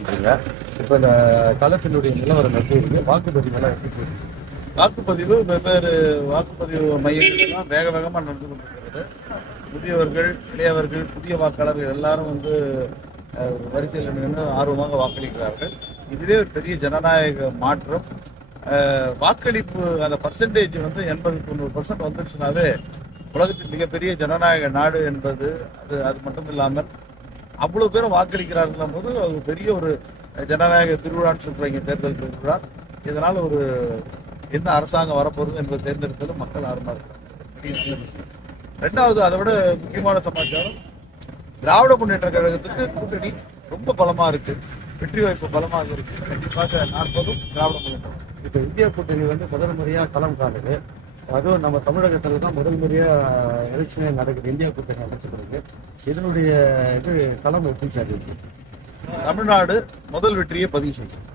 பண்றீங்க இப்போ இந்த களத்தினுடைய நிலவரம் எப்படி இருக்கு? வாக்குப்பதிவெல்லாம் எப்படி போயிருக்கு வாக்குப்பதிவு வெவ்வேறு வாக்குப்பதிவு மையங்கள்லாம் வேக வேகமாக நடந்து கொண்டிருக்கிறது. முதியவர்கள் இளையவர்கள் புதிய வாக்காளர்கள் எல்லாரும் வந்து வரிசையில் நின்று ஆர்வமாக வாக்களிக்கிறார்கள். இதுவே ஒரு பெரிய ஜனநாயக மாற்றம். வாக்களிப்பு அந்த பர்சன்டேஜ் வந்து எண்பது தொண்ணூறு பர்சன்ட் வந்துடுச்சுனாவே உலகத்தின் மிகப்பெரிய ஜனநாயக நாடு என்பது அது அது மட்டும் இல்லாமல் அவ்வளவு பேரும் வாக்களிக்கிறார்கள் போது அது பெரிய ஒரு ஜனநாயக திருவிழான்னு சொல்றாங்க தேர்தல் திருவிழா. இதனால ஒரு என்ன அரசாங்கம் வரப்போகுது என்பதை தேர்ந்தெடுத்ததில் மக்கள் ஆர்வமாக இருக்கிறாங்க ரெண்டாவது அதை விட முக்கியமான சமாச்சாரம் திராவிட முன்னேற்ற கழகத்துக்கு கூட்டணி ரொம்ப பலமா இருக்கு. வெற்றி வாய்ப்பு பலமாக இருக்கு. கண்டிப்பாக நாற்பதும் திராவிட முன்னேற்றம் இப்போ இந்திய கூட்டணி வந்து முதல் முறையாக களம் காணுது. அதுவும் நம்ம தமிழகத்துல தான் முதல் முறையா எலெக்ஷனே நடக்குது. இந்தியா கூட்டணி அமைச்சிருக்கு இதனுடைய இது களம் எப்படி சார் தமிழ்நாடு முதல் வெற்றியை பதிவு செய்யும்.